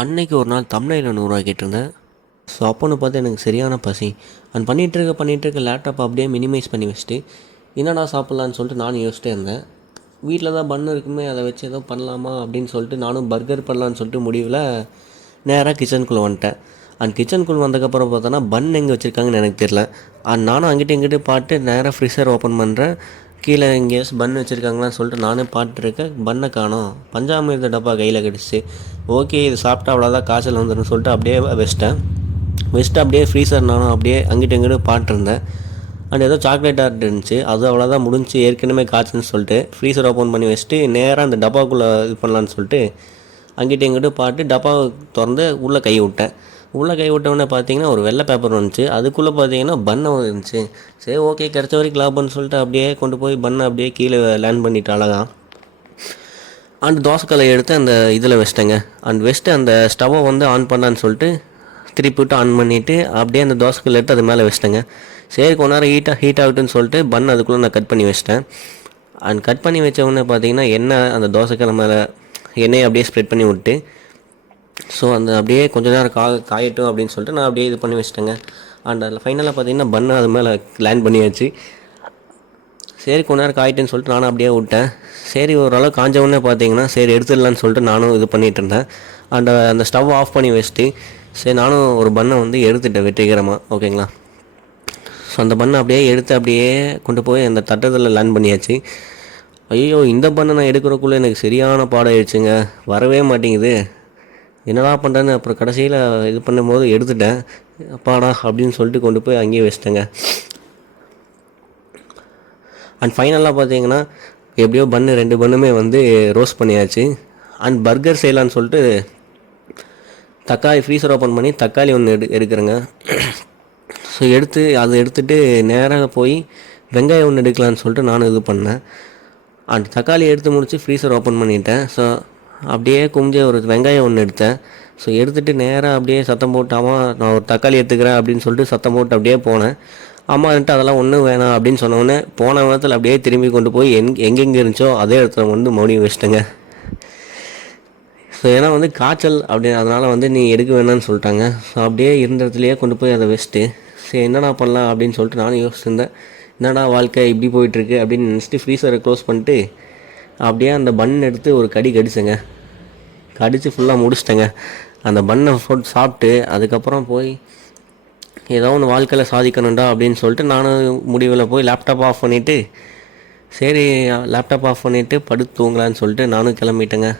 அன்னைக்கு ஒரு நாள் தமிழில் நூறுரூவா கேட்டிருந்தேன் ஸோ அப்போன்னு பார்த்து எனக்கு சரியான பசி. அண்ட் பண்ணிகிட்டு இருக்க பண்ணிகிட்டு இருக்க லேப்டாப் அப்படியே மினிமைஸ் பண்ணி வச்சுட்டு என்னடா சாப்பிட்லான்னு சொல்லிட்டு நானும் யோசிச்சிட்டே இருந்தேன். வீட்டில் தான் பன்னு இருக்குமே அதை வச்சு ஏதோ பண்ணலாமா அப்படின்னு சொல்லிட்டு நானும் பர்கர் பண்ணலான்னு சொல்லிட்டு முடிவில் நேராக கிச்சனுக்குள்ளே வந்துட்டேன். அண்ட் கிச்சனுக்குள்ளே வந்ததுக்கப்புறம் பார்த்தோன்னா பன் எங்கே வச்சுருக்காங்கன்னு எனக்கு தெரியல. அண்ட் நானும் அங்கிட்ட இங்கிட்ட பாட்டு நேராக ஃப்ரிஷர் ஓப்பன் பண்ணுறேன் கீழே எங்கேயாச்சும் பன் வச்சுருக்காங்களான்னு சொல்லிட்டு நானே பாட்டுருக்கேன் பன்னை காணோம். பஞ்சாமிர்த டப்பா கையில் கிடச்சி. ஓகே இது சாப்பிட்டா அவ்வளோதான் காய்ச்சல் வந்துடும் சொல்லிட்டு அப்படியே வச்சிட்டேன். வச்சுட்டு அப்படியே ஃப்ரீசர் நானும் அப்படியே அங்கிட்ட இங்கிட்டு பாட்டிருந்தேன் அண்ட் ஏதோ சாக்லேட் ஆர்ட் இருந்துச்சு. அது அவ்வளோதான் முடிஞ்சு ஏற்கனவே காய்ச்சல்னு சொல்லிட்டு ஃப்ரீசர் ஓப்பன் பண்ணி வச்சுட்டு நேராக அந்த டப்பாக்குள்ளே இது பண்ணலான்னு சொல்லிட்டு அங்கிட்ட இங்கிட்ட பாட்டு டப்பா திறந்து உள்ளே கை விட்டேன். உள்ளே கை விட்டவுடனே பார்த்தீங்கன்னா ஒரு வெள்ளை பேப்பர் வந்துச்சு. அதுக்குள்ளே பார்த்தீங்கன்னா பண்ணை இருந்துச்சு சரி ஓகே கிடச்ச வரைக்கும் லாபம்னு சொல்லிட்டு அப்படியே கொண்டு போய் பன்னை அப்படியே கீழே லேண்ட் பண்ணிட்டு அழகா. அண்ட் தோசைக்கல்லை எடுத்து அந்த இதில் வச்சிட்டேங்க. அண்ட் வச்சுட்டு அந்த ஸ்டவ்வை வந்து ஆன் பண்ணான்னு சொல்லிட்டு திருப்பி விட்டு ஆன் பண்ணிவிட்டு அப்படியே அந்த தோசைக்கல் எடுத்து அது மேலே வச்சிட்டேங்க. சரி கொஞ்ச நேரம் ஹீட்டாக ஹீட் ஆகட்டுன்னு சொல்லிட்டு பன் அதுக்குள்ளே நான் கட் பண்ணி வச்சிட்டேன். அண்ட் கட் பண்ணி வச்ச உடனே பார்த்தீங்கன்னா எண்ணெய் அந்த தோசைக்கல்லை மேலே எண்ணெயை அப்படியே ஸ்ப்ரெட் பண்ணி விட்டு ஸோ அந்த அப்படியே கொஞ்ச நேரம் கா காயட்டும் அப்படின்னு சொல்லிட்டு நான் அப்படியே இது பண்ணி வச்சுட்டேங்க. அண்ட் அதில் ஃபைனலாக பார்த்தீங்கன்னா பன்னை அது மேலே லேண்ட் பண்ணியாச்சு. சரி கொஞ்ச நேரம் காயிட்டுன்னு சொல்லிட்டு நானும் அப்படியே விட்டேன். சரி ஓரளவு காஞ்ச உடனே பார்த்தீங்கன்னா சரி எடுத்துடலான்னு சொல்லிட்டு நானும் இது பண்ணிகிட்டு இருந்தேன். அண்ட் அந்த ஸ்டவ் ஆஃப் பண்ணி வச்சுட்டு சரி நானும் ஒரு பண்ணை வந்து எடுத்துட்டேன் வெற்றிகரமாக ஓகேங்களா ஸோ அந்த பண்ணை அப்படியே எடுத்து அப்படியே கொண்டு போய் அந்த தட்டத்தில் லேண்ட் பண்ணியாச்சு. ஐயோ இந்த பண்ணை நான் எடுக்கிறக்குள்ளே எனக்கு சரியான பாடம் ஆயிடுச்சுங்க வரவே மாட்டேங்குது. என்னடா பண்ணுறேன்னு அப்புறம் கடைசியில் இது பண்ணும்போது எடுத்துட்டேன். அப்பாடா அப்படின்னு சொல்லிட்டு கொண்டு போய் அங்கேயே வச்சிட்டேங்க. அண்ட் ஃபைனலாக பார்த்தீங்கன்னா எப்படியோ பன்னு ரெண்டு பண்ணுமே வந்து ரோஸ்ட் பண்ணியாச்சு. அண்ட் பர்கர் செய்யலான்னு சொல்லிட்டு தக்காளி ஃப்ரீசர் ஓப்பன் பண்ணி தக்காளி ஒன்று எடு எடுக்கிறேங்க. ஸோ எடுத்து அதை எடுத்துகிட்டு நேராக போய் வெங்காயம் ஒன்று எடுக்கலான்னு சொல்லிட்டு நானும் இது பண்ணேன். அண்ட் தக்காளி எடுத்து முடித்து ஃப்ரீசர் ஓப்பன் பண்ணிட்டேன். ஸோ அப்படியே குமிஞ்ச ஒரு வெங்காயம் ஒன்று எடுத்தேன். ஸோ எடுத்துகிட்டு நேராக அப்படியே சத்தம் போட்டு அம்மா நான் ஒரு தக்காளி எடுத்துக்கிறேன் அப்படின்னு சொல்லிட்டு சத்தம் போட்டு அப்படியே போனேன். அம்மா வந்துட்டு அதெல்லாம் ஒன்றும் வேணாம் அப்படின்னு சொன்னோடனே போன விதத்தில் அப்படியே திரும்பி கொண்டு போய் எங் எங்கெங்கே இருந்துச்சோ அதே இடத்துல வந்து மறுபடியும் வச்சுட்டேங்க. ஸோ ஏன்னா வந்து காய்ச்சல் அப்படி அதனால் வந்து நீ எடுக்க வேணாம்னு சொல்லிட்டாங்க. ஸோ அப்படியே இருந்த இடத்துலையே கொண்டு போய் அதை வச்சுட்டு சரி என்னடா பண்ணலாம்? அப்படின்னு சொல்லிட்டு நானும் யோசிச்சிருந்தேன். என்னடா வாழ்க்கை இப்படி போயிட்டுருக்கு அப்படின்னு நினச்சிட்டு ஃப்ரீசரை க்ளோஸ் பண்ணிட்டு அப்படியே அந்த பன் எடுத்து ஒரு கடி கடிச்சேங்க. கடித்து ஃபுல்லாக முடிச்சிட்டேங்க. அந்த பண்ணை போட்டு சாப்பிட்டு அதுக்கப்புறம் போய் ஏதோ ஒன்று வாழ்க்கையில் சாதிக்கணும்டா அப்படின்னு சொல்லிட்டு நானும் முடிவில் போய் லேப்டாப் ஆஃப் பண்ணிவிட்டு சரி லேப்டாப் ஆஃப் பண்ணிவிட்டு படுத்து தூங்கலான்னு சொல்லிட்டு நானும் கிளம்பிட்டேங்க.